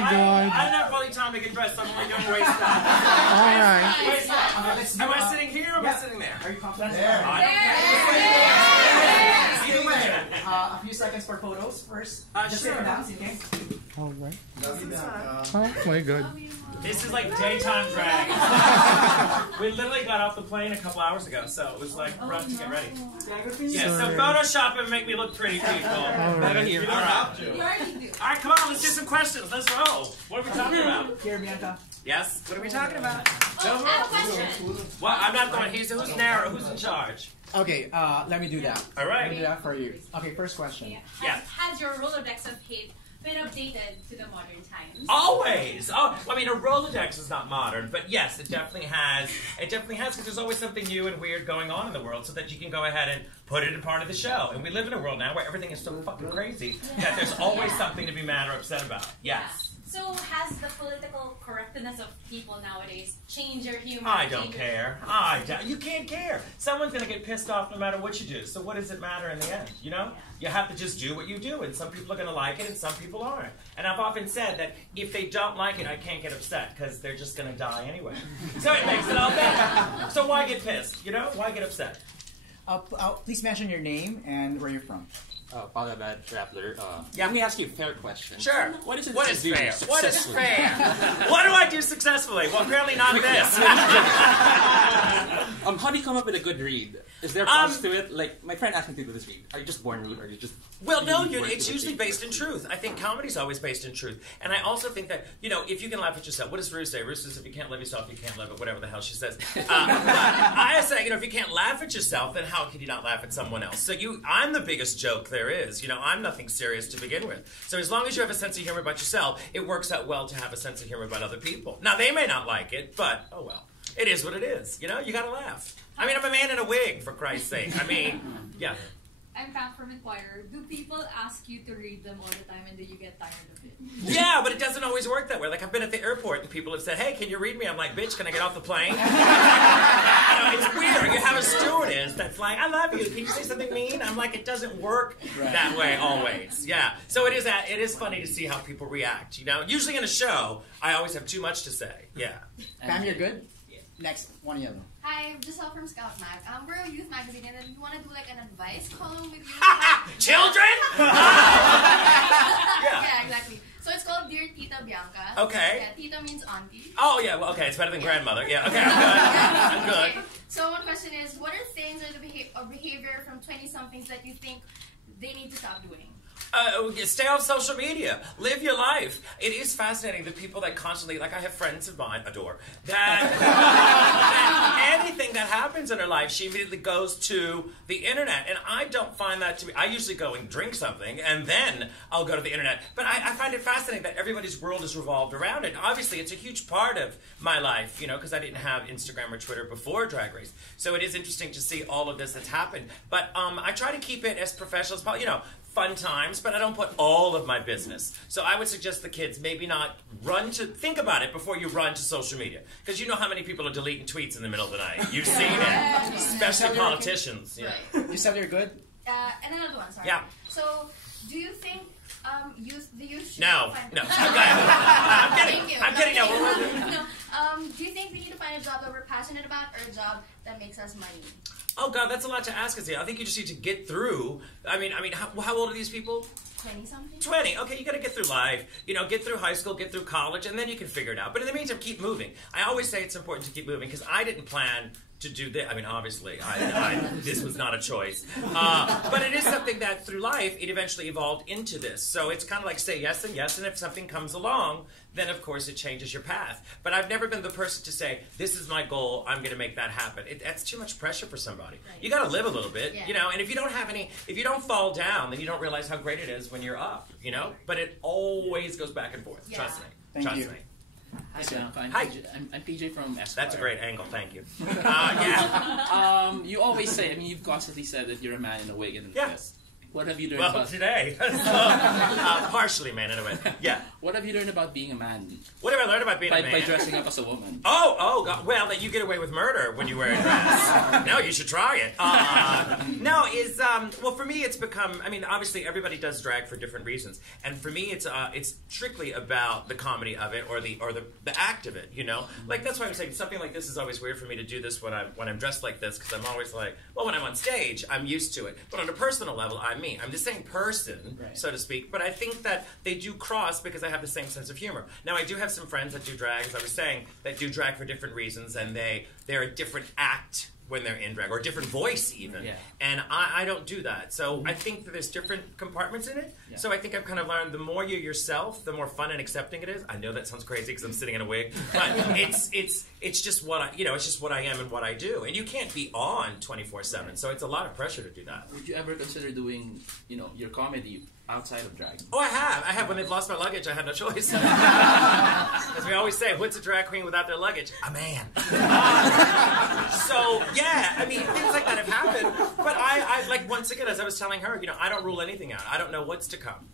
my God. I don't have fully time to get dressed. I'm only doing waist up. All right. Am I sitting here or am I sitting there? Are you confident? There. Either way, a few seconds for photos first. Just sure. sit down, okay? All right. Oh my God. This is like daytime drag. We literally got off the plane a couple hours ago, so it was like rough to get ready. Yeah, so Photoshop and make me look pretty, people. All right. All right, come on, let's do some questions. Let's roll. What are we talking about? Here, Bianca. Yes, what are we talking about? I have a question. What? I'm not going. Who's narrow? Who's in charge? Okay, let me do that. All right. Let me do that for you. Okay, first question. Has your Rolodex of hate been updated to the modern times? Always. Oh, I mean, a Rolodex is not modern, but yes, it definitely has. It definitely has, because there's always something new and weird going on in the world, so that you can go ahead and put it in part of the show. And we live in a world now where everything is so fucking crazy that there's always something to be mad or upset about. Yes. So has the political correctness of people nowadays changed your humor? I don't care. You can't care. Someone's going to get pissed off no matter what you do. So what does it matter in the end, you know? You have to just do what you do, and some people are going to like it, and some people aren't. And I've often said that if they don't like it, I can't get upset, because they're just going to die anyway. So it makes it all better. So why get pissed, you know? Why get upset? Please mention your name and where you're from. Bad Traveler. Let me ask you a fair question. Sure. What is it What that is you do fair? What is successfully? fair? What do I do successfully? Well, apparently not this. How do you come up with a good read? Is there parts to it? Like, my friend asked me to do this read. Are you just born rude? Or are you just... Well, no, it's usually based in truth. I think comedy's always based in truth. And I also think that, you know, if you can laugh at yourself, what does Rue say? Rue says, if you can't love yourself, you can't love it, whatever the hell she says. But I say, you know, if you can't laugh at yourself, then how can you not laugh at someone else? So I'm the biggest joke there is. You know, I'm nothing serious to begin with. So as long as you have a sense of humor about yourself, it works out well to have a sense of humor about other people. Now, they may not like it, but, oh well. It is what it is. You know, you gotta laugh. I mean, I'm a man in a wig, for Christ's sake. I mean, yeah. I'm Pam from Inquirer. Do people ask you to read them all the time, and do you get tired of it? Yeah, but it doesn't always work that way. Like, I've been at the airport and people have said, hey, can you read me? I'm like, bitch, can I get off the plane? You know, it's weird. You have a stewardess that's like, I love you. Can you say something mean? I'm like, it doesn't work that way always. Yeah. So it is funny to see how people react, you know? Usually in a show, I always have too much to say. Yeah. Pam, you're good? Next, one yellow. Hi, I'm Giselle from Scout Mag. We're a youth magazine, and then we want to do like an advice column with you. Children? Yeah, exactly. So it's called Dear Tita Bianca. Okay. Yeah, Tita means auntie. Oh, yeah, well, okay, it's better than grandmother. Yeah, okay, I'm good. I'm good. Okay. So one question is, what are things or the behavior from 20-somethings that you think they need to stop doing? Stay off social media. Live your life. It is fascinating, the people that constantly, like I have friends of mine, adore, that anything that happens in her life, she immediately goes to the internet. And I don't find that to be, I usually go and drink something, and then I'll go to the internet. But I find it fascinating that everybody's world is revolved around it. Obviously, it's a huge part of my life, you know, because I didn't have Instagram or Twitter before Drag Race. So it is interesting to see all of this that's happened. But I try to keep it as professional as possible, you know, fun times, but I don't put all of my business. So I would suggest the kids maybe not think about it before you run to social media. Because you know how many people are deleting tweets in the middle of the night. You've seen it. Especially politicians. Yeah. You said you're good? And another one, sorry. Yeah. So, do you think the youth should No. find No. I'm kidding. Thank you. I'm kidding. No. Do you think we need to find a job that we're passionate about, or a job that makes us money? Oh, God, that's a lot to ask us here. I think you just need to get through. I mean, how old are these people? 20-something? 20. Okay, you got to get through life. You know, get through high school, get through college, and then you can figure it out. But in the meantime, keep moving. I always say it's important to keep moving because I didn't plan to do this. I mean, obviously, this was not a choice. But it is something that through life, it eventually evolved into this. So it's kind of like say yes and yes, and if something comes along, then of course it changes your path. But I've never been the person to say, this is my goal, I'm going to make that happen. That's too much pressure for somebody. Right. You got to live a little bit, you know, and if you don't fall down, then you don't realize how great it is when you're up, you know? But it always goes back and forth. Trust me. Thank you. Hi, Bianca. Hi. I'm PJ from Esquire. That's a great angle, thank you. You always say, you've constantly said that you're a man in a wig and yes. What have you learned about... today. Partially man in a way. Yeah. What have you learned about being a man? What have I learned about being a man? By dressing up as a woman. Oh, God. Well, that you get away with murder when you wear a dress. No, you should try it. well, for me, it's become. I mean, obviously, everybody does drag for different reasons, and for me, it's strictly about the comedy of it or the act of it. You know, like that's why I'm saying something like this is always weird for me to do this when I'm dressed like this because I'm always like, well, when I'm on stage, I'm used to it, but on a personal level, I'm me. I'm the same person, so to speak. But I think that they do cross because I have the same sense of humor. Now, I do have some friends that do drag, as I was saying, that do drag for different reasons, and they're a different act when they're in drag, or a different voice even. Yeah. And I don't do that. So I think that there's different compartments in it. Yeah. So I think I've kind of learned the more you're yourself, the more fun and accepting it is. I know that sounds crazy because I'm sitting in a wig, but it's just what it's just what I am and what I do. And you can't be on 24/7, so it's a lot of pressure to do that. Would you ever consider doing, your comedy outside of drag? Oh, I have. When they've lost my luggage, I had no choice. As we always say, what's a drag queen without their luggage? A man. So, yeah, I mean, things like that have happened. But I like, once again, as I was telling her, I don't rule anything out. I don't know what's to come,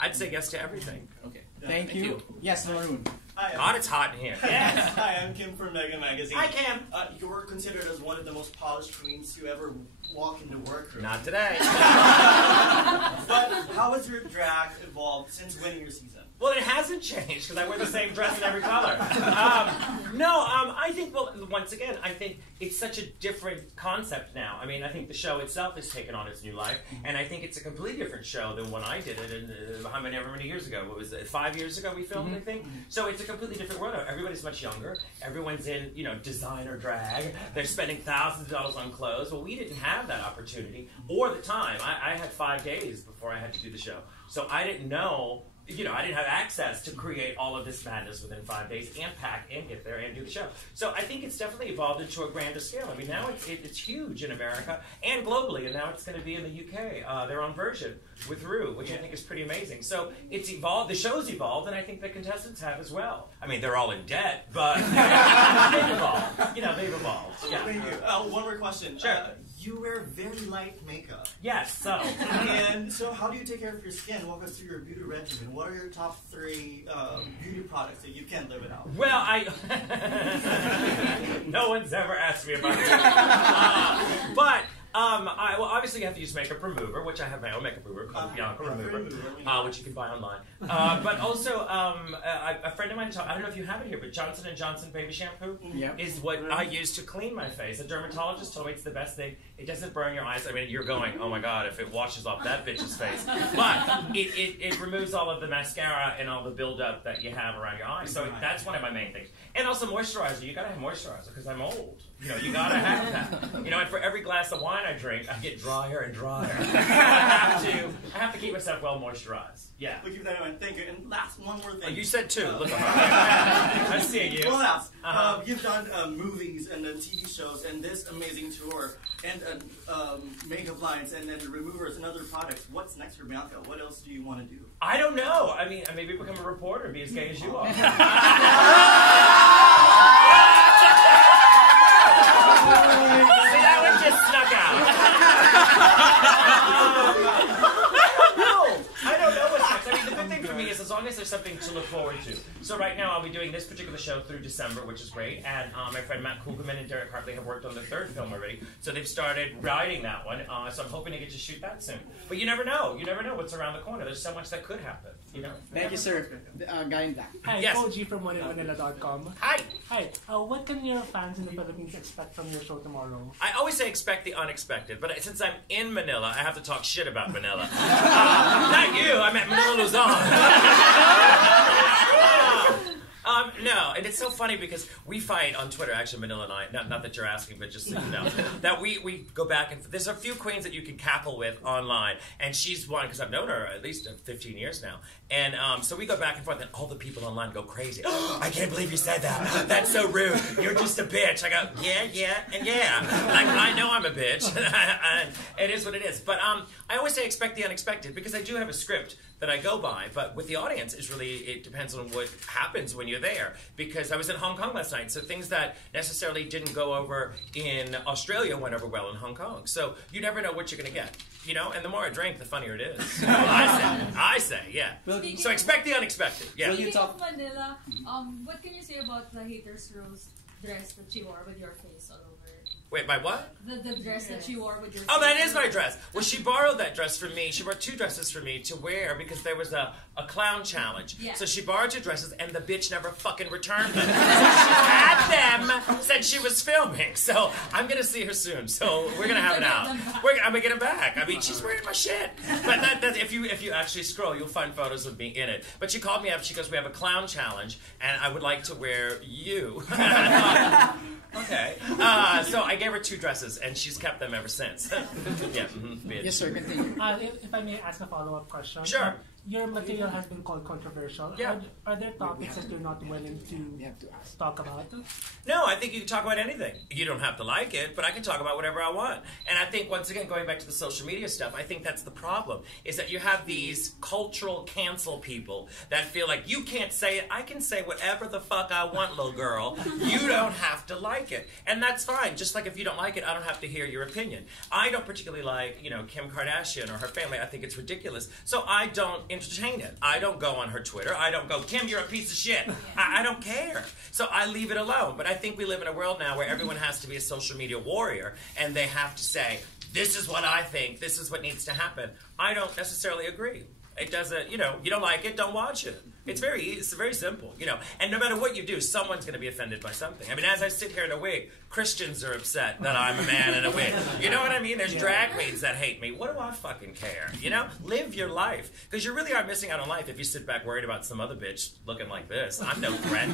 I'd say yes to everything. Okay. Thank you. Yes, Maroon. Hi, God, it's hot in here. Yes. Hi, I'm Kim from Mega Magazine. Hi, Kim. You were considered as one of the most polished queens to ever walk in the workroom. Not today. But how has your drag evolved since winning your season? Well, it hasn't changed because I wear the same dress in every color. I think, well, once again, I think it's such a different concept now. I mean, I think the show itself has taken on its new life, and I think it's a completely different show than when I did it in however many years ago. What was it, 5 years ago we filmed, I think? So it's a completely different world. Everybody's much younger. Everyone's in, designer drag. They're spending thousands of dollars on clothes. Well, we didn't have that opportunity or the time. I had 5 days before I had to do the show. So I didn't know... I didn't have access to create all of this madness within 5 days and pack and get there and do the show. So I think it's definitely evolved into a grander scale. I mean, now it's huge in America and globally, and now it's going to be in the UK, their own version with Rue, which I think is pretty amazing. So it's evolved, the show's evolved, and I think the contestants have as well. I mean, they're all in debt, but they've evolved. They've evolved. Yeah. Thank you. One more question. Sure. You wear very light makeup. Yes, so. And so how do you take care of your skin? Walk us through your beauty regimen. What are your top 3 beauty products that you can't live without? Well, no one's ever asked me about it. But obviously you have to use makeup remover, which I have my own makeup remover called Bianca Remover, which you can buy online. But also, a friend of mine, I don't know if you have it here, but Johnson & Johnson baby shampoo is what I use to clean my face. A dermatologist told me it's the best thing. It doesn't burn your eyes. I mean, you're going, oh my God, if it washes off that bitch's face. But it removes all of the mascara and all the buildup that you have around your eyes. So that's one of my main things. And also moisturizer. You gotta have moisturizer because I'm old. You gotta have that. And for every glass of wine I drink, I get drier and drier. I have to keep myself well moisturized. Yeah. We'll keep that in mind. Thank you. And last, one more thing. Oh, you said 2. Look I see you. One last. You've done movies and TV shows and this amazing tour and makeup lines and then removers and other products. What's next for Bianca? What else do you want to do? I don't know. I mean, maybe become a reporter and be as gay as you are. See, that one just snuck out. No, I don't know what's next. I mean, the good thing for me is as long as there's something to look forward to. So right now I'll be doing this particular show through December, which is great. And my friend Matt Kugelman and Derek Hartley have worked on the 3rd film already. So they've started writing that one. So I'm hoping to get to shoot that soon. But you never know. You never know what's around the corner. There's so much that could happen. Thank you, sir. Guy in black. Hi, yes. Koji from Manila.com. Hi. Hi. What can your fans in the Philippines expect from your show tomorrow? I always say expect the unexpected, but since I'm in Manila, I have to talk shit about Manila. Not you. I'm at Manila Luzon. No, and it's so funny because we fight on Twitter, actually, Manila and I, not that you're asking, but just so you know, that we go back and there's a few queens that you can cackle with online, and she's one, because I've known her at least 15 years now, and so we go back and forth, and all the people online go crazy. Oh, I can't believe you said that. That's so rude. You're just a bitch. I go, yeah, and yeah. Like, I know I'm a bitch. It is what it is. But I always say expect the unexpected, because I do have a script that I go by, but with the audience, it depends on what happens when you're there. Because I was in Hong Kong last night, so things that necessarily didn't go over in Australia went over well in Hong Kong. So you never know what you're going to get, and the more I drink, the funnier it is. I say, yeah. So expect the unexpected. Yeah. Speaking of Manila, what can you say about the haters' rose dress that you wore with your face all over? Wait, my what? The dress that you wore with your... Oh, that is my dress. Well, she borrowed that dress from me. She brought 2 dresses for me to wear because there was a clown challenge. Yeah. So she borrowed 2 dresses, and the bitch never fucking returned them. So she had them, said she was filming. So I'm going to see her soon. So we're going to have it out. I'm going to get them back. I mean, she's wearing my shit. But that, if you actually scroll, you'll find photos of me in it. But she called me up. She goes, we have a clown challenge, and I would like to wear you. Okay. So I gave her 2 dresses, and she's kept them ever since. Yeah. Yes, sir. Continue. If I may ask a follow-up question. Sure. Your material has been called controversial. Yeah. Are there topics that you're not willing to talk about? No, I think you can talk about anything. You don't have to like it, but I can talk about whatever I want. And I think, once again, going back to the social media stuff, I think that's the problem, is that you have these cultural cancel people that feel like, you can't say it, I can say whatever the fuck I want, little girl. You don't have to like it. And that's fine. Just like if you don't like it, I don't have to hear your opinion. I don't particularly like, Kim Kardashian or her family. I think it's ridiculous. So I don't entertain it. I don't go on her Twitter. I don't go, Kim, you're a piece of shit. I don't care. So I leave it alone. But I think we live in a world now where everyone has to be a social media warrior, and they have to say, this is what I think, this is what needs to happen. I don't necessarily agree. It doesn't, you don't like it, don't watch it. It's very simple, And no matter what you do, someone's going to be offended by something. I mean, as I sit here in a wig, Christians are upset that I'm a man in a wig. You know what I mean? There's drag queens that hate me. What do I fucking care? Live your life. Because you really are missing out on life if you sit back worried about some other bitch looking like this. I'm no threat.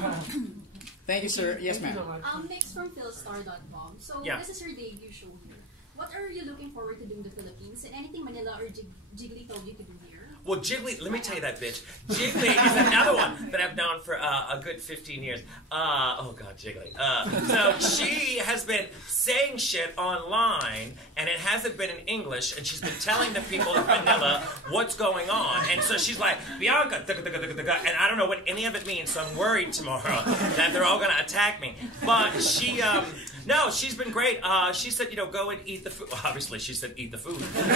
Thank you, sir. Yes, ma'am. Next from philstar.com. So, Yeah. this is your debut show here. What are you looking forward to do in the Philippines? And anything Manila or Jiggly told you to do here? Well, Jiggly, let me tell you that bitch. Jiggly is another one that I've known for a good 15 years. Oh, God, Jiggly. So she has been saying shit online, and it hasn't been in English, and she's been telling the people in Manila what's going on. And so she's like, Bianca, and I don't know what any of it means, so I'm worried tomorrow that they're all going to attack me. But she... No, she's been great. She said, go and eat the food. Well, obviously, she said eat the food. But,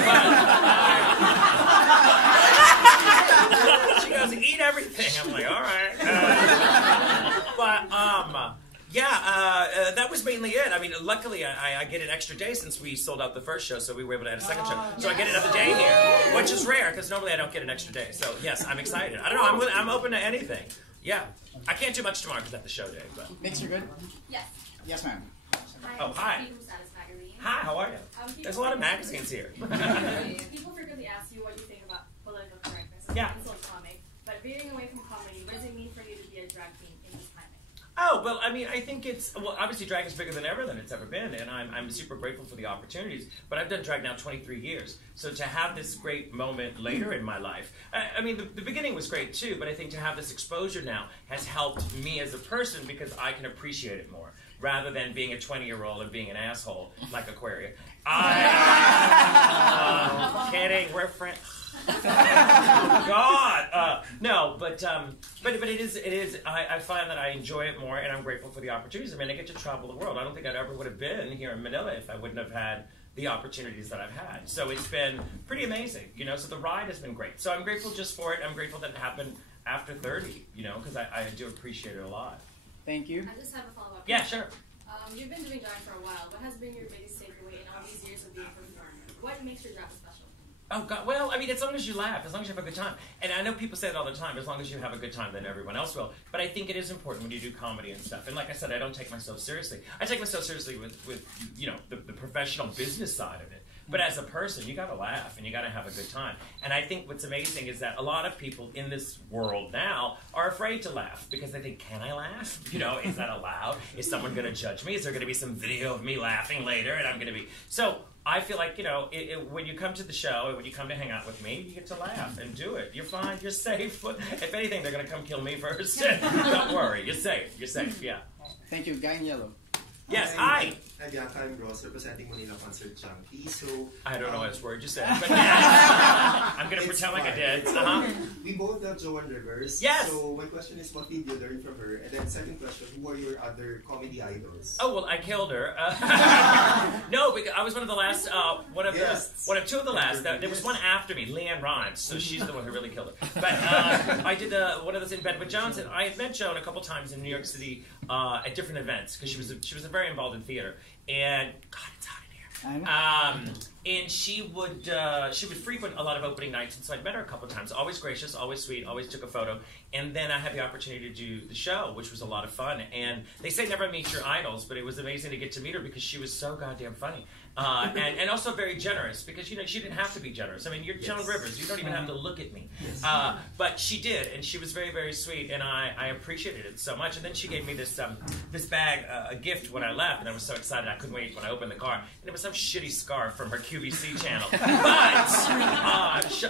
she goes, eat everything. I'm like, all right. That was mainly it. I mean, luckily, I get an extra day since we sold out the first show, so we were able to add a second show. So I get another day here, which is rare, because normally I don't get an extra day. So, yes, I'm excited. I don't know. I'm open to anything. Yeah. I can't do much tomorrow because that's the show day. But. Makes you good? Yes. Yes, ma'am. Oh, hi. Hi, how are you? There's a lot of magazines here. People frequently ask you what you think about political correctness and insult comic, but veering away from comedy, what does it mean for you to be a drag queen in this climate? Oh, well, I mean, I think obviously drag is bigger than it's ever been, and I'm super grateful for the opportunities, but I've done drag now 23 years, so to have this great moment later in my life, I mean, the beginning was great too, but I think to have this exposure now has helped me as a person because I can appreciate it more. Rather than being a 20-year-old and being an asshole like Aquaria. Kidding, we're friends. God, no, but it is. I find that I enjoy it more, and I'm grateful for the opportunities. I mean, I get to travel the world. I don't think I ever would have been here in Manila if I wouldn't have had the opportunities that I've had. So it's been pretty amazing, So the ride has been great. So I'm grateful just for it. I'm grateful that it happened after 30, because I do appreciate it a lot. Thank you. I just have a follow-up. Yeah, sure. You've been doing drag for a while. What has been your biggest takeaway in all these years of being a performer? What makes your drag special? Oh, God. Well, I mean, as long as you laugh, as long as you have a good time. And I know people say it all the time, as long as you have a good time, then everyone else will. But I think it is important when you do comedy and stuff. And like I said, I don't take myself seriously. I take myself seriously with the professional business side of it. But as a person, you got to laugh and you got to have a good time. And I think what's amazing is that a lot of people in this world now are afraid to laugh because they think, can I laugh? Is that allowed? Is someone going to judge me? Is there going to be some video of me laughing later? And I'm going to be... So I feel like, when you come to the show and when you come to hang out with me, you get to laugh and do it. You're fine. You're safe. If anything, they're going to come kill me first. Don't worry. You're safe. You're safe. Yeah. Thank you. Guy in yellow. Yes, hi. Hi, Bianca. I'm Ross, representing Manila Concert Junkie. So I don't know what word you said, but yes. I'm going to pretend like I did. We both love Joan Rivers. Yes. So my question is, what did you learn from her? And then second question, who are your other comedy idols? Oh, well, I killed her. No, because I was one of the last, one of two of the last. There was one after me, Leanne Rhymes, so she's the one who really killed her. But I did one of those in bed with Jones, and I had met Joan a couple times in New York City at different events, because she was very involved in theater. and God, it's hot in here. And she would frequent a lot of opening nights, and so I'd met her a couple of times. Always gracious, always sweet, always took a photo. And then I had the opportunity to do the show, which was a lot of fun. And they say never meet your idols, but it was amazing to get to meet her because she was so goddamn funny. And also very generous, because she didn't have to be generous. I mean, you're Joan Rivers, you don't even have to look at me. But she did, and she was very, very sweet, and I appreciated it so much. And then she gave me this bag, a gift when I left, and I was so excited I couldn't wait when I opened the car. And it was some shitty scarf from her QVC channel. But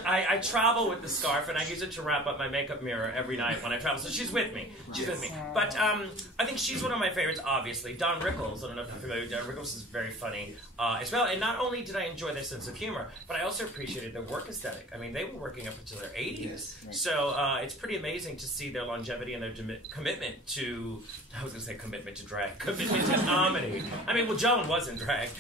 I travel with the scarf, and I use it to wrap up my makeup mirror every night when I travel. So she's with me. She's with me. But I think she's one of my favorites, obviously. Don Rickles, I don't know if you're familiar with Don Rickles, is very funny as well. And not only did I enjoy their sense of humor, but I also appreciated their work aesthetic. I mean, they were working up until their 80s. Yes, right. So it's pretty amazing to see their longevity and their commitment to, I was going to say commitment to drag, commitment to comedy. I mean, well, Joan was in drag.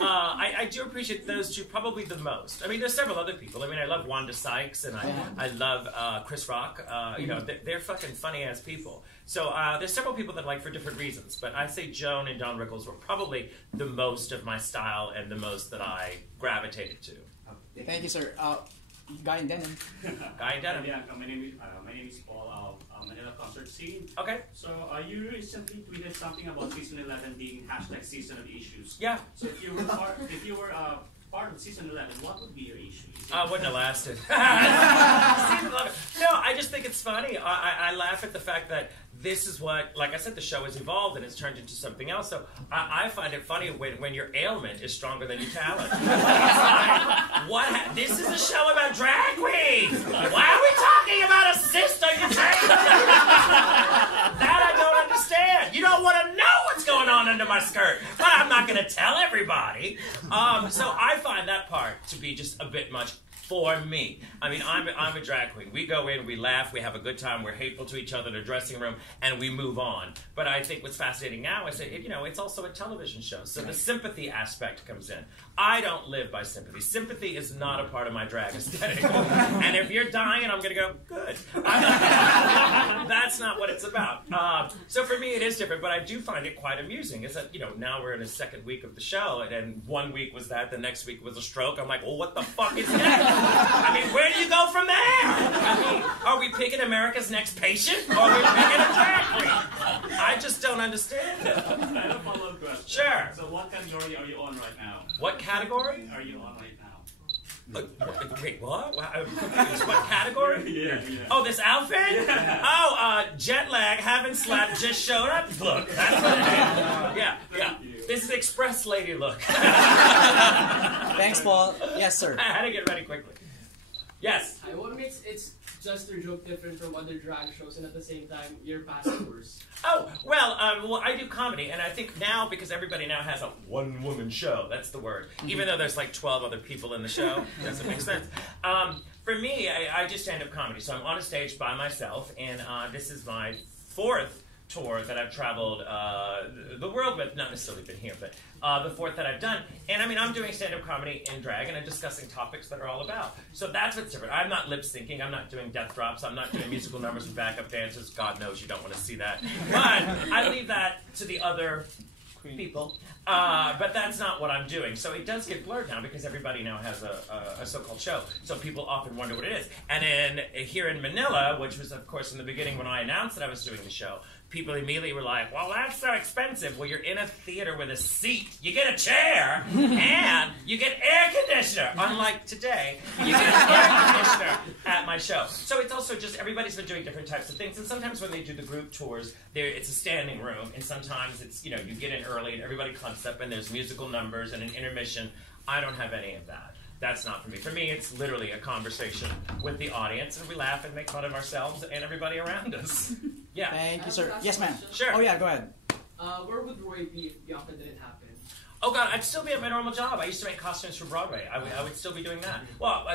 I do appreciate those two probably the most. I mean, there's several other people. I mean, I love Wanda Sykes, and I love Chris Rock. You know, they're fucking funny-ass people. So there's several people that I like for different reasons, but I say Joan and Don Rickles were probably the most of my style and the most that I gravitated to. Thank you, sir. Guy in denim. Guy in denim. Bianca, my name is Paul of Manila concert scene. Okay. So you recently tweeted something about season 11 being # season of issues. Yeah. So if you were part of season 11, what would be your issue? Wouldn't have lasted. Season 11. No, I just think it's funny. I laugh at the fact that this is what, like I said, the show has evolved and it's turned into something else. So I find it funny when your ailment is stronger than your talent. This is a show about drag queens. Why are we talking about a sister? You say that I don't understand. You don't want to know what's going on under my skirt, but I'm not going to tell everybody. So I find that part to be just a bit much for me. I mean, I'm a drag queen. We go in, we laugh, we have a good time, we're hateful to each other in the dressing room, and we move on. But I think what's fascinating now is that, it's also a television show, so the sympathy aspect comes in. I don't live by sympathy. Sympathy is not a part of my drag aesthetic. And if you're dying, I'm going to go, good. That's not what it's about. So for me, it is different, but I do find it quite amusing. Is that, now we're in the second week of the show, and 1 week was that, the next week was a stroke. I'm like, well, what the fuck is that? I mean, where do you go from there? I mean, are we picking America's Next Patient? Or are we picking a drag queen? I just don't understand it. I have a follow-up question. Sure. So what category are you on right now? What category? Are you on right now? Wait, what? I'm confused. What category? Yeah. Oh, this outfit? Yeah. Oh, jet lag, haven't slept, just showed up look. That's what it is. Yeah. This is Express Lady look. Thanks, Paul. Yes, sir. I had to get ready quickly. Yes. Hi, what makes it's Jester joke different from other drag shows, and at the same time, your past tours? Oh, well, I do comedy, and I think now, because everybody now has a one-woman show, that's the word, even though there's like 12 other people in the show, doesn't make sense. For me, I just stand-up comedy, so I'm on a stage by myself, and this is my 4th tour that I've traveled the world with, not necessarily been here, but the 4th that I've done. And I mean, I'm doing stand-up comedy in drag, and I'm discussing topics that are all about. So that's what's different. I'm not lip-syncing, I'm not doing death drops, I'm not doing musical numbers with backup dancers. God knows you don't want to see that. But I leave that to the other people. But that's not what I'm doing. So it does get blurred now because everybody now has a so-called show. So people often wonder what it is. And here in Manila, which was, of course, in the beginning when I announced that I was doing the show, people immediately were like, well, that's so expensive. Well, you're in a theater with a seat. You get a chair, and you get air conditioner. Unlike today, you get air conditioner at my show. So it's also just, everybody's been doing different types of things. And sometimes when they do the group tours, it's a standing room. And sometimes it's, you get in early, and everybody clumps up, and there's musical numbers and an intermission. I don't have any of that. That's not for me. For me, it's literally a conversation with the audience, and we laugh and make fun of ourselves and everybody around us. Yeah. Thank you, sir. Yes, ma'am. Sure. Oh, yeah, go ahead. Where would Roy be if Bianca didn't happen? Oh, God, I'd still be at my normal job. I used to make costumes for Broadway. I would still be doing that. Well,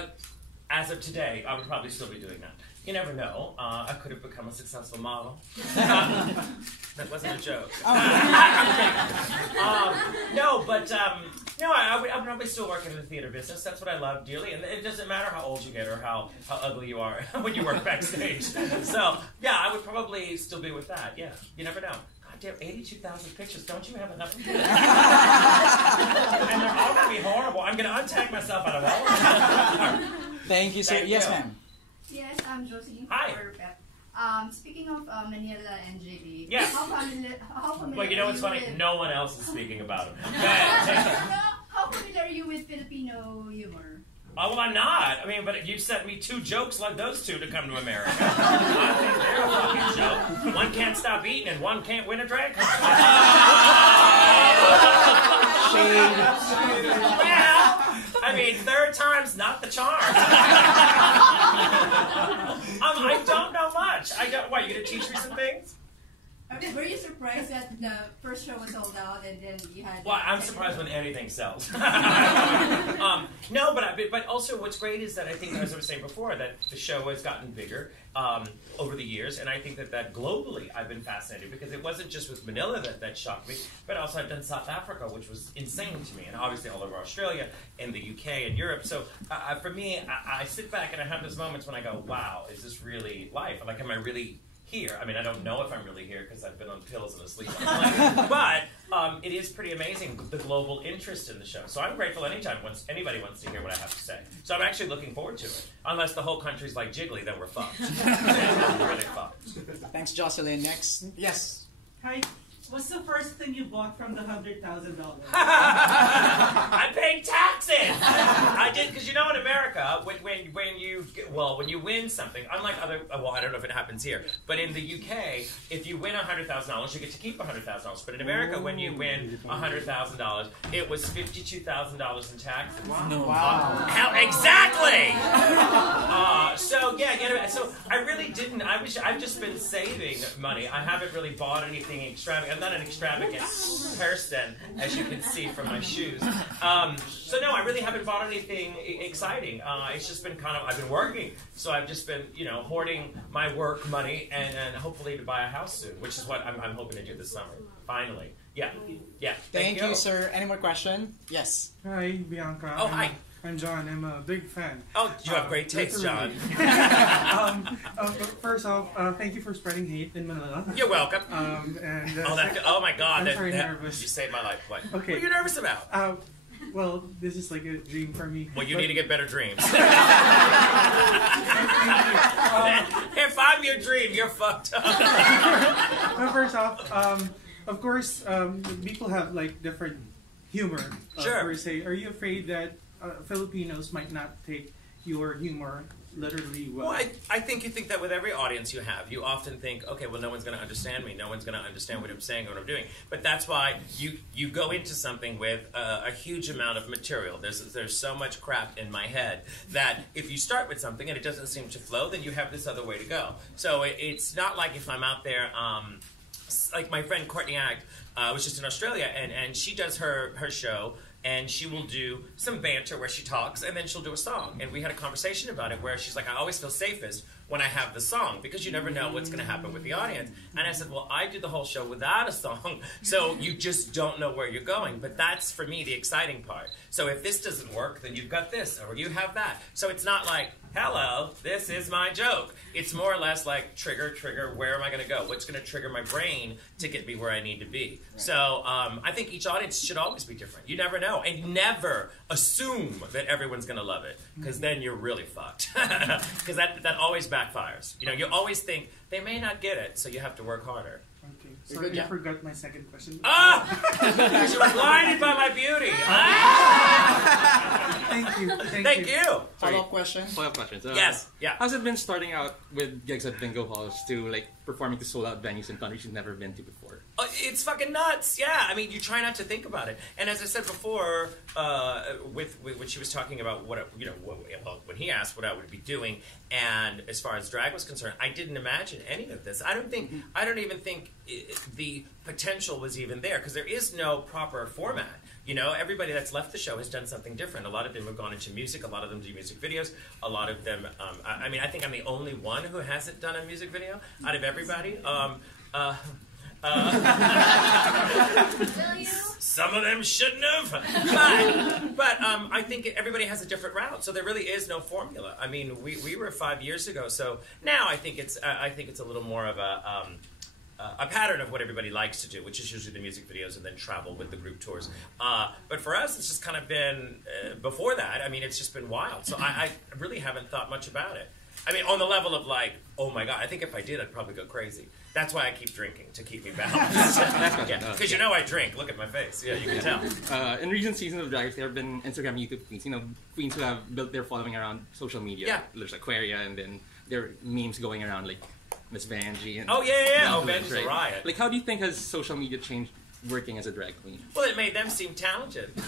as of today, I would probably still be doing that. You never know. I could have become a successful model. That wasn't a joke. No, I would probably still work in the theater business. That's what I love dearly. And it doesn't matter how old you get or how ugly you are when you work backstage. So, yeah, I would probably still be with that. Yeah, you never know. God, damn, 82,000 pictures. Don't you have enough of them? And they're all going to be horrible. I'm going to untag myself out of all of them. Thank you, sir. Thank Yes, you. ma'am. Yes, I'm Josephine. Hi. Speaking of Manila and JB, Yes. how familiar Well, you know what's funny? No one else is speaking about them. Go ahead, take them. How familiar are you with Filipino humor? Oh, well, I'm not. I mean, but you sent me 2 jokes like those 2 to come to America. I think they're a fucking joke. One can't stop eating and one can't win a drag contest. Well, I mean, third time's not the charm. I don't know much. I don't. What, you gonna teach me some things? I mean, were you surprised that the first show was sold out and then you had? Well, I'm surprised when anything sells. No, but also what's great is that I think, as I was saying before, that the show has gotten bigger over the years, and I think that globally I've been fascinated because it wasn't just with Manila that shocked me, but also I've done South Africa, which was insane to me, and obviously all over Australia and the UK and Europe. So for me, I sit back and I have those moments when I go, wow, is this really life? Like, am I really here? I mean, I don't know if I'm really here because I've been on pills and asleep on a plane. But it is pretty amazing, the global interest in the show. So I'm grateful anytime anybody wants to hear what I have to say. So I'm actually looking forward to it. Unless the whole country's like Jiggly, then we're fucked. Then we're really fucked. Thanks, Jocelyn. Next. Yes. Hi. What's the first thing you bought from the $100,000? I paid taxes. I did, because you know in America, when you win something, unlike other, well, I don't know if it happens here, but in the UK, if you win $100,000, you get to keep $100,000. But in America, when you win $100,000, it was $52,000 in taxes. Wow. No. Wow. How exactly? So yeah, so I really didn't. I've just been saving money. I haven't really bought anything extravagant. I'm not an extravagant person, as you can see from my shoes. So no, I really haven't bought anything exciting. It's just been kind of, I've been working, so I've just been, hoarding my work money and hopefully to buy a house soon, which is what I'm hoping to do this summer. Finally. Yeah. Yeah. Thank you, sir. Any more question? Yes. Hi, Bianca. Oh, hi. I'm John. I'm a big fan. Oh, you have great taste, John. First off, thank you for spreading hate in Manila. You're welcome. Oh my God! I'm very nervous. You saved my life. What? Okay. What are you nervous about? Well, this is like a dream for me. Well, you need to get better dreams. If I'm your dream, you're fucked up. Well, first off, of course, people have like different humor. Sure. Per se. Are you afraid that Filipinos might not take your humor literally well? Well, I think you think that with every audience you have. You often think, okay, well, no one's going to understand me. No one's going to understand what I'm saying or what I'm doing. But that's why you go into something with a huge amount of material. There's so much crap in my head that if you start with something and it doesn't seem to flow, then you have this other way to go. So it's not like if I'm out there, like my friend Courtney Act was just in Australia, and she does her show, and she will do some banter where she talks, and then she'll do a song. And we had a conversation about it where she's like, I always feel safest when I have the song, because you never know what's going to happen with the audience. And I said, well, I do the whole show without a song, so you just don't know where you're going. But that's, for me, the exciting part. So if this doesn't work, then you've got this, or you have that. So it's not like, hello, this is my joke. It's more or less like, trigger, where am I going to go? What's going to trigger my brain to get me where I need to be? So I think each audience should always be different. You never know. And never assume that everyone's going to love it, because then you're really fucked. Because that always backfires. You always think, they may not get it, so you have to work harder. Okay. Sorry, I forgot my second question. Because you were blinded by my beauty. Thank you. Thank you. Follow-up question? Follow-up question. Yes. Yeah. How's it been starting out with gigs at bingo halls to like performing to sold-out venues in countries you've never been to before? It's fucking nuts. Yeah. I mean, you try not to think about it. And as I said before, with when she was talking about when he asked what I would be doing, and as far as drag was concerned, I didn't imagine any of this. I don't even think the potential was even there, because there is no proper format. Everybody that's left the show has done something different. A lot of them have gone into music. A lot of them do music videos. A lot of them, I think I'm the only one who hasn't done a music video out of everybody. Some of them shouldn't have. But I think everybody has a different route. So there really is no formula. I mean, we were 5 years ago. So now I think it's a little more of a a pattern of what everybody likes to do, which is usually the music videos and then travel with the group tours. But for us, it's just kind of been, before that, I mean, it's just been wild. So I really haven't thought much about it. I mean, on the level of like, oh my God, I think if I did, I'd probably go crazy. That's why I keep drinking, to keep me balanced. Because you know I drink. Look at my face. Yeah, you can tell. In recent seasons of Drag Race, there have been Instagram, YouTube queens. You know, queens who have built their following around social media. Yeah. There's Aquaria, and then there are memes going around like Miss Vanjie. And Oh, yeah. Oh, Vanjie's a riot. Like, how do you think has social media changed working as a drag queen? Well, it made them seem talented. No,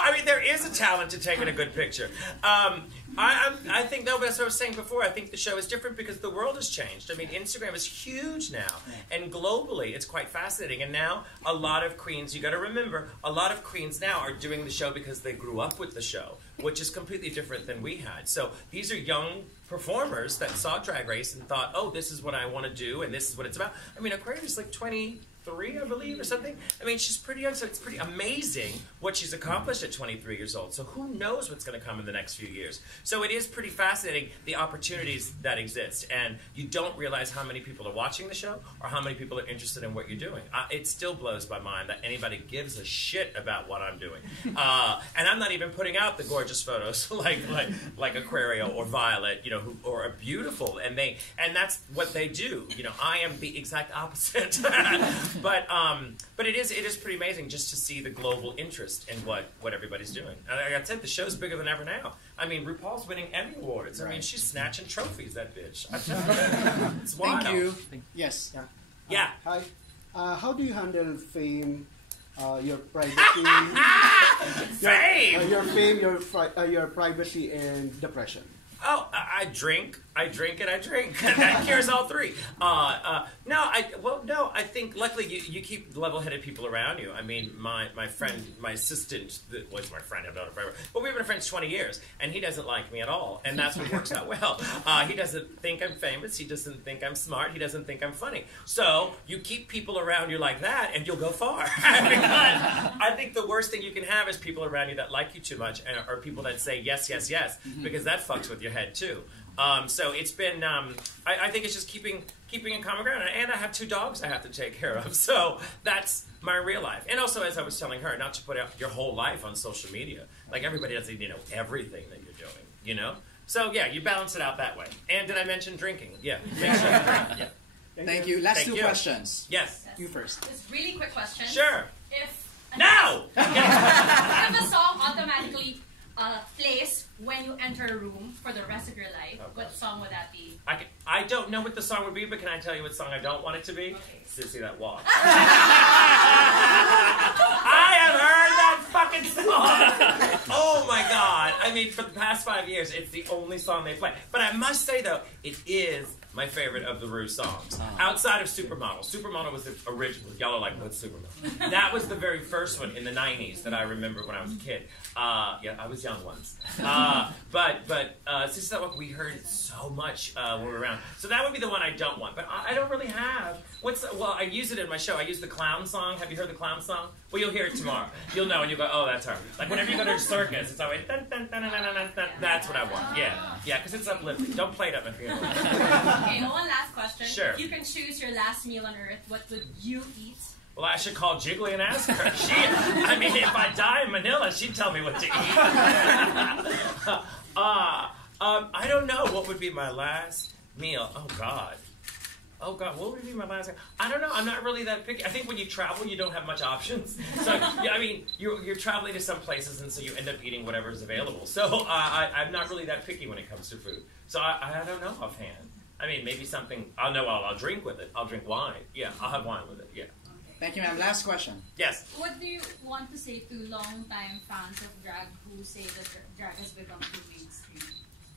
I mean, there is a talent to taking a good picture. I think, no, but that's what I was saying before. I think the show is different because the world has changed. I mean, Instagram is huge now, and globally, it's quite fascinating. And now, a lot of queens, you got to remember, a lot of queens now are doing the show because they grew up with the show, which is completely different than we had. So these are young performers that saw Drag Race and thought, oh, this is what I want to do, and this is what it's about. I mean, Aquaria's like 23, I believe, or something. I mean, she's pretty young, so it's pretty amazing what she's accomplished at 23 years old. So who knows what's going to come in the next few years. So it is pretty fascinating, the opportunities that exist. And you don't realize how many people are watching the show or how many people are interested in what you're doing. It still blows my mind that anybody gives a shit about what I'm doing. And I'm not even putting out the gorgeous photos like Aquaria or Violet, you know, who are beautiful. And that's what they do. You know, I am the exact opposite. But it is pretty amazing just to see the global interest in what everybody's doing. And like I said, the show's bigger than ever now. I mean, RuPaul's winning Emmy Awards. I mean, she's snatching trophies, that bitch. I tell you. It's wild. Thank you. Yes. Yeah. Hi. How do you handle fame, your privacy? Fame? Your fame, your privacy, and depression. Oh, I drink, and I drink. That cures all three. I think luckily you keep level-headed people around you. I mean, my friend, my assistant, was my friend, I've known him forever, but we've been friends 20 years, and he doesn't like me at all, and that's what works out well. He doesn't think I'm famous, he doesn't think I'm smart, he doesn't think I'm funny. So, you keep people around you like that, and you'll go far. I think the worst thing you can have is people around you that like you too much, or people that say yes, yes, yes, because that fucks with your head too. So it's been, I think it's just keeping in common ground. And I have 2 dogs I have to take care of. So that's my real life. And also, as I was telling her, not to put out your whole life on social media. Like, everybody doesn't need to know everything that you're doing, you know? So, yeah, you balance it out that way. And did I mention drinking? Yeah. Make sure you drink. Yeah. Thank you. Last Thank 2 you. questions. Yes. You first. Just really quick question. Sure. If No! if a song automatically plays when you enter a room for the rest of your life, what song would that be? I don't know what the song would be, but can I tell you what song I don't want it to be? Sissy That Walk. I have heard that fucking song! Oh my God. I mean, for the past 5 years, it's the only song they play. But I must say, though, it is my favorite of the Rue songs. Outside of Supermodel. Supermodel was the original. Y'all are like, what's Supermodel? That was the very first one in the 90s that I remember when I was a kid. Yeah, I was young once. But Sissy That Walk, we heard it so much when we were around. So that would be the one I don't want. But I don't really have. Well, I use it in my show. I use the clown song. Have you heard the clown song? Well, you'll hear it tomorrow. You'll know, and you'll go, oh, that's her. Like, whenever you go to a circus, it's always, dun, dun, dun, dun, dun, dun, dun. That's what I want. Yeah, because it's uplifting. Don't play it at my funeral. Okay, one last question. Sure. If you can choose your last meal on Earth, what would you eat? Well, I should call Jiggly and ask her. I mean, if I die in Manila, she'd tell me what to eat. I don't know what would be my last meal. Oh, God, what would be my last meal? I don't know. I'm not really that picky. I think when you travel, you don't have much options. So, yeah, I mean, you're traveling to some places, and so you end up eating whatever's available. So I'm not really that picky when it comes to food. So I don't know offhand. I mean, maybe something, I'll drink with it. I'll drink wine. Yeah, I'll have wine with it, yeah. Thank you, ma'am. Last question. Yes. What do you want to say to long-time fans of drag who say that drag has become too mainstream?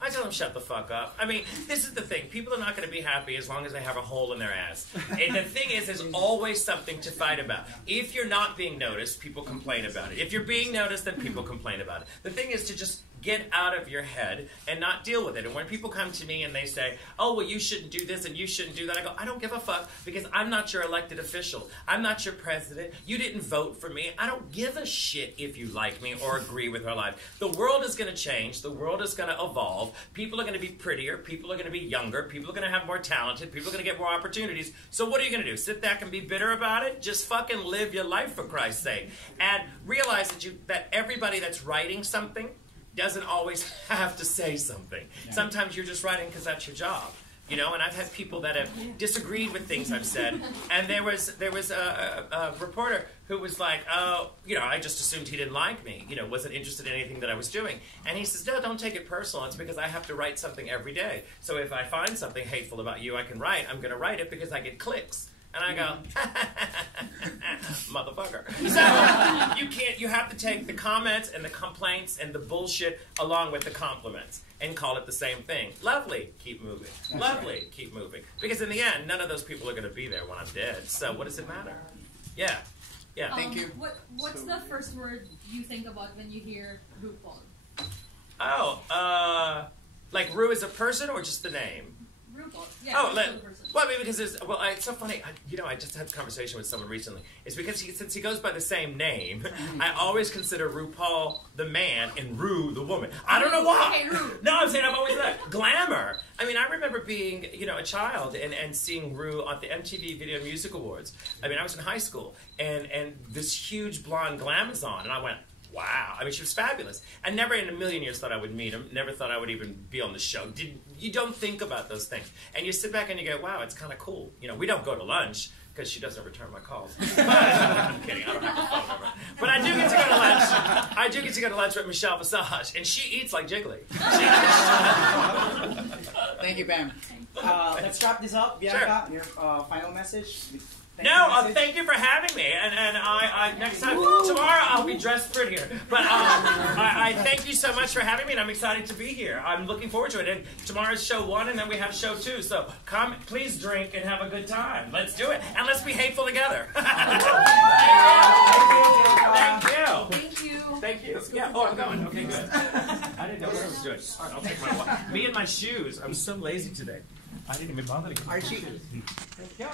I tell them shut the fuck up. I mean, this is the thing. People are not going to be happy as long as they have a hole in their ass. And the thing is, there's always something to fight about. If you're not being noticed, people complain about it. If you're being noticed, then people complain about it. The thing is to just get out of your head and not deal with it. And when people come to me and they say, oh, well, you shouldn't do this and you shouldn't do that, I go, I don't give a fuck, because I'm not your elected official. I'm not your president. You didn't vote for me. I don't give a shit if you like me or agree with our life. The world is going to change. The world is going to evolve. People are going to be prettier. People are going to be younger. People are going to have more talented. People are going to get more opportunities. So what are you going to do? Sit back and be bitter about it? Just fucking live your life, for Christ's sake. And realize that everybody that's writing something doesn't always have to say something. Yeah. Sometimes you're just writing because that's your job. You know, and I've had people that have disagreed with things I've said. And there was a reporter who was like, oh, you know, I just assumed he didn't like me, you know, wasn't interested in anything that I was doing. And he says, no, don't take it personal. It's because I have to write something every day. So if I find something hateful about you I can write, I'm going to write it because I get clicks. And I go, motherfucker. So you have to take the comments and the complaints and the bullshit along with the compliments and call it the same thing. Lovely, keep moving. That's lovely, right. Keep moving. Because in the end, none of those people are going to be there when I'm dead. So what does it matter? Yeah. Yeah. Thank you. What's the first word you think about when you hear RuPaul? Oh, like Ru as a person or just the name? RuPaul. Yeah. Oh, well, I mean, because it's so funny. I just had a conversation with someone recently. It's because since he goes by the same name, I always consider RuPaul the man and Ru the woman. I don't know why. Okay, Ru. No, I'm saying I've always that glamour. I mean, I remember being, a child and seeing Ru at the MTV Video Music Awards. I mean, I was in high school, and this huge blonde glamazon, and I went, wow. I mean, she was fabulous. I never in a million years thought I would meet him. Never thought I would even be on the show. You don't think about those things. And you sit back and you go, wow, it's kind of cool. You know, we don't go to lunch because she doesn't return my calls. But, I'm kidding. I don't have a phone number. But I do get to go to lunch. I do get to go to lunch with Michelle Visage, and she eats like Jiggly. Thank you, Bam. Let's wrap this up. Bianca, your final message. Thank you for having me, and I next time, tomorrow I'll be dressed prettier. But I thank you so much for having me, and I'm excited to be here. I'm looking forward to it. And tomorrow's show 1, and then we have show 2. So come, please drink and have a good time. Let's do it, and let's be hateful together. Thank you. Thank you. Yeah. Oh, I'm going. Okay, good. I didn't know what I was doing. All right, I'll take my watch. Me and my shoes. I'm so lazy today. I didn't even bother to get my shoes. Thank you.